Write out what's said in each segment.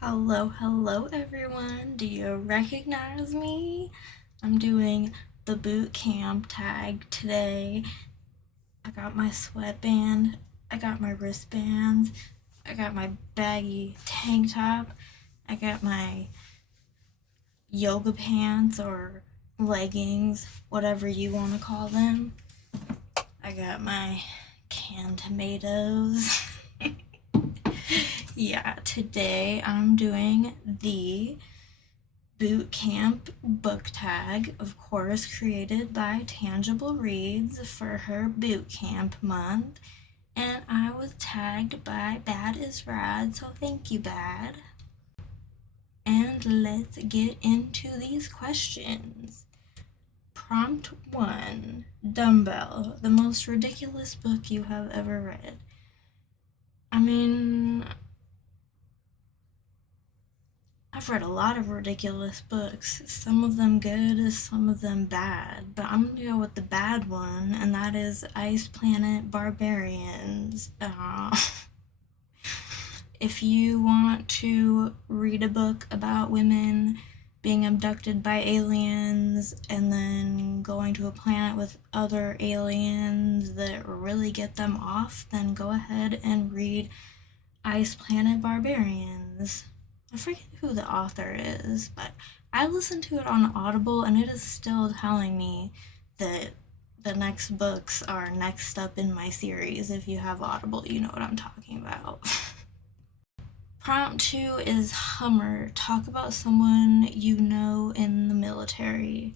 Hello everyone. Do you recognize me? I'm doing the boot camp tag today. I got my sweatband, I got my wristbands, I got my baggy tank top, I got my yoga pants or leggings, whatever you want to call them. I got my canned tomatoes. Yeah, today I'm doing the boot camp book tag, of course, created by Tangible Reads for her boot camp month. And I was tagged by Bad is Rad, so thank you, Bad. And let's get into these questions. Prompt 1: Dumbbell, the most ridiculous book you have ever read. I mean, I've read a lot of ridiculous books, some of them good, some of them bad, but I'm gonna go with the bad one, and that is Ice Planet Barbarians. If you want to read a book about women being abducted by aliens and then going to a planet with other aliens that really get them off, then go ahead and read Ice Planet Barbarians. I forget who the author is, but I listened to it on Audible and it is still telling me that the next books are next up in my series. If you have Audible, you know what I'm talking about. Prompt 2 is Hummer. Talk about someone you know in the military.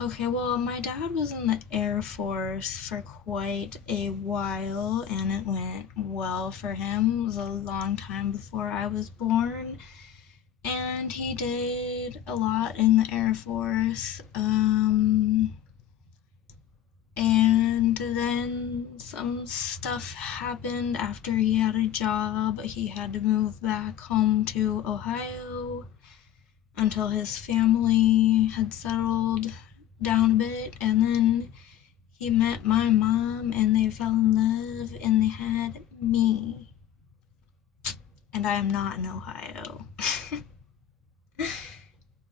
Okay, well, my dad was in the Air Force for quite a while, and it went well for him. It was a long time before I was born, and he did a lot in the Air Force. And then some stuff happened after he had a job. He had to move back home to Ohio until his family had settled down a bit, and then he met my mom and they fell in love and they had me. And I am not in Ohio.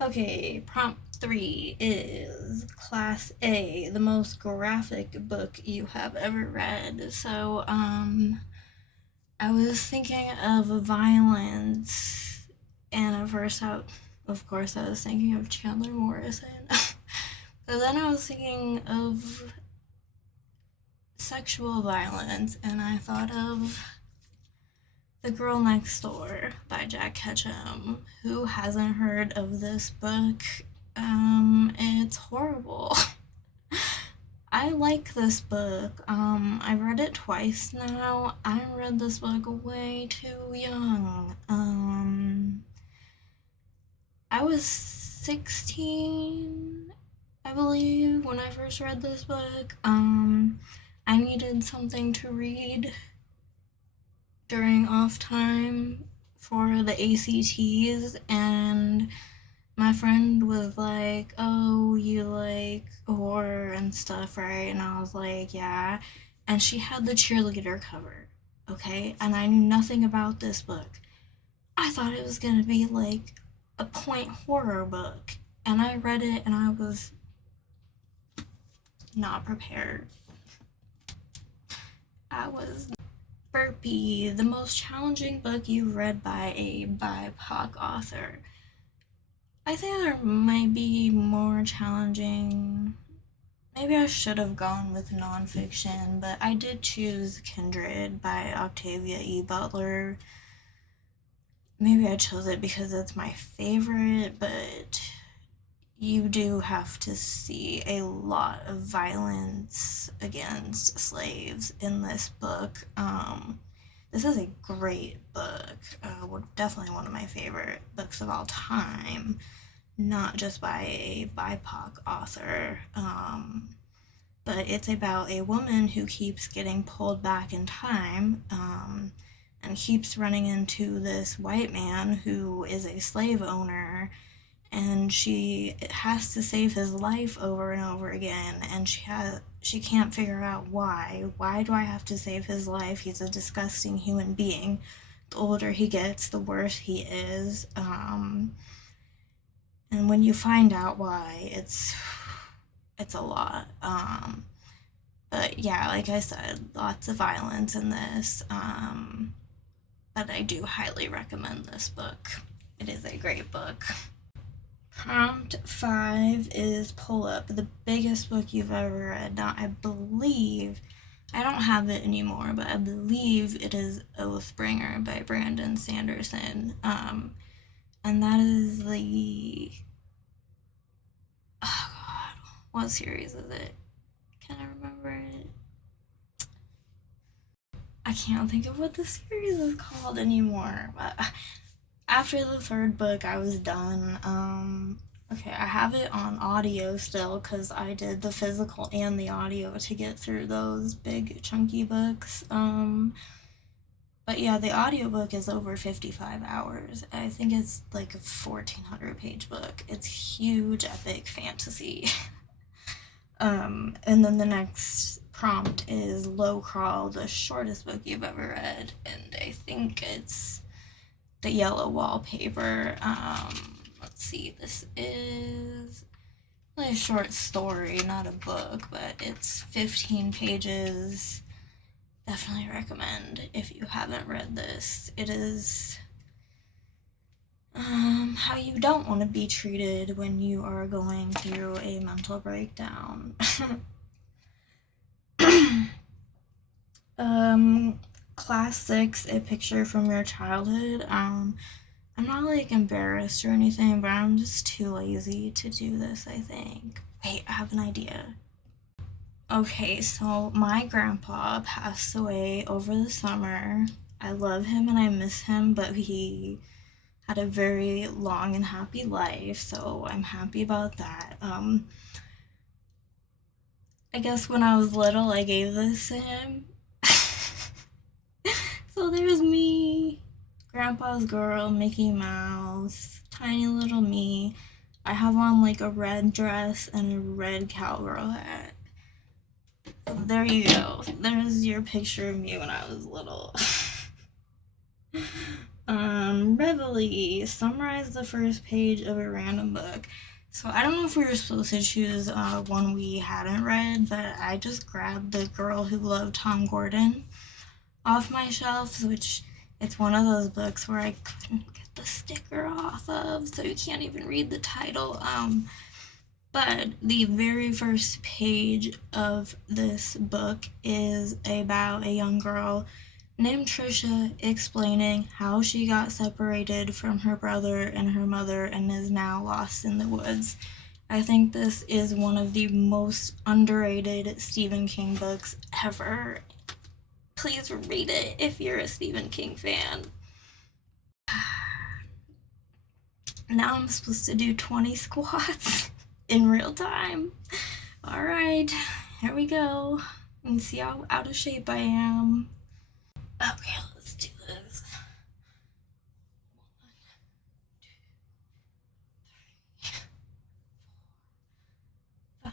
Okay, prompt 3 is Class A, the most graphic book you have ever read. So, I was thinking of violence, and at first, of course, I was thinking of Chandler Morrison. But then I was thinking of sexual violence, and I thought of The Girl Next Door by Jack Ketchum. Who hasn't heard of this book? It's horrible. I like this book. I've read it twice now. I read this book way too young. I was 16, I believe, when I first read this book. I needed something to read during off time for the ACTs, and my friend was like, "Oh, you like horror and stuff, right?" And I was like, "Yeah." And she had the cheerleader cover, okay? And I knew nothing about this book. I thought it was gonna be like a point horror book. And I read it and I was not prepared. I was Burpee, the most challenging book you've read by a BIPOC author. I think there might be more challenging. Maybe I should have gone with nonfiction, but I did choose Kindred by Octavia E. Butler. Maybe I chose it because it's my favorite, but you do have to see a lot of violence against slaves in this book. This is a great book. Definitely one of my favorite books of all time, not just by a BIPOC author. But it's about a woman who keeps getting pulled back in time, and keeps running into this white man who is a slave owner, and she has to save his life over and over again, and she can't figure out why do I have to save his life? He's a disgusting human being. the older he gets, the worse he is. And when you find out why, it's a lot. But yeah, like I said, lots of violence in this. But I do highly recommend this book. It is a great book. Prompt 5 is Pullup, the biggest book you've ever read. Now, I don't have it anymore, but I believe it is Oathbringer by Brandon Sanderson. And that is the, oh god, what series is it? Can I remember it? I can't think of what the series is called anymore. But after the third book, I was done. Okay, I have it on audio still because I did the physical and the audio to get through those big chunky books. But yeah, the audiobook is over 55 hours. I think it's like a 1,400-page book. It's huge, epic fantasy. And then the next prompt is Low Crawl, the shortest book you've ever read. And I think it's The Yellow Wallpaper. Let's see, this is a short story, not a book, but it's 15 pages. Definitely recommend if you haven't read this. It is how you don't want to be treated when you are going through a mental breakdown. Class 6, A Picture from Your Childhood. I'm not like embarrassed or anything, but I'm just too lazy to do this, I think. Wait, I have an idea. Okay, so my grandpa passed away over the summer. I love him and I miss him, but he had a very long and happy life, so I'm happy about that. I guess when I was little, I gave this to him. So there's me, Grandpa's girl, Mickey Mouse, tiny little me. I have on like a red dress and a red cowgirl hat. So there you go. There's your picture of me when I was little. Reveille, summarize the first page of a random book. So I don't know if we were supposed to choose one we hadn't read, but I just grabbed The Girl Who Loved Tom Gordon off my shelf, which it's one of those books where I couldn't get the sticker off of, so you can't even read the title. But the very first page of this book is about a young girl named Trisha explaining how she got separated from her brother and her mother and is now lost in the woods. I think this is one of the most underrated Stephen King books ever. Please read it if you're a Stephen King fan. Now I'm supposed to do 20 squats in real time. Alright, here we go. And see how out of shape I am. Okay, let's do this. 1, 2,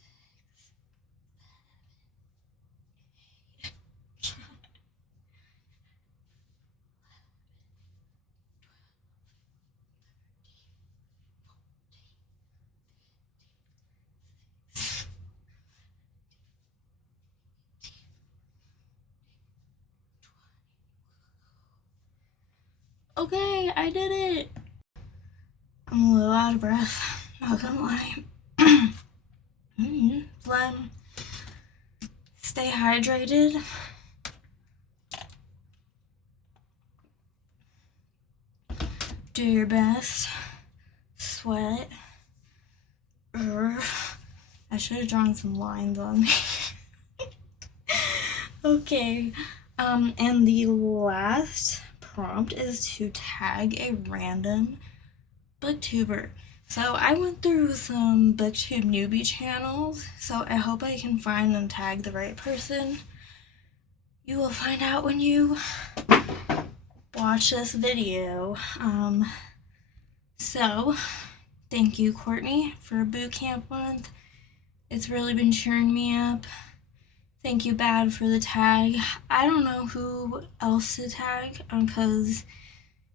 3, 4, 5, 6, 7, 8. Okay, I did it. I'm a little out of breath, not gonna lie. Phlegm. Stay hydrated. Do your best. Sweat. I should have drawn some lines on me. Okay, and the last prompt is to tag a random booktuber. So I went through some booktube newbie channels, so I hope I can find and tag the right person. You will find out when you watch this video. So thank you, Courtney, for boot camp month. It's really been cheering me up. Thank you, Bad, for the tag. I don't know who else to tag because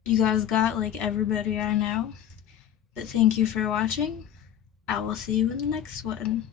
you guys got like everybody I know. But thank you for watching. I will see you in the next one.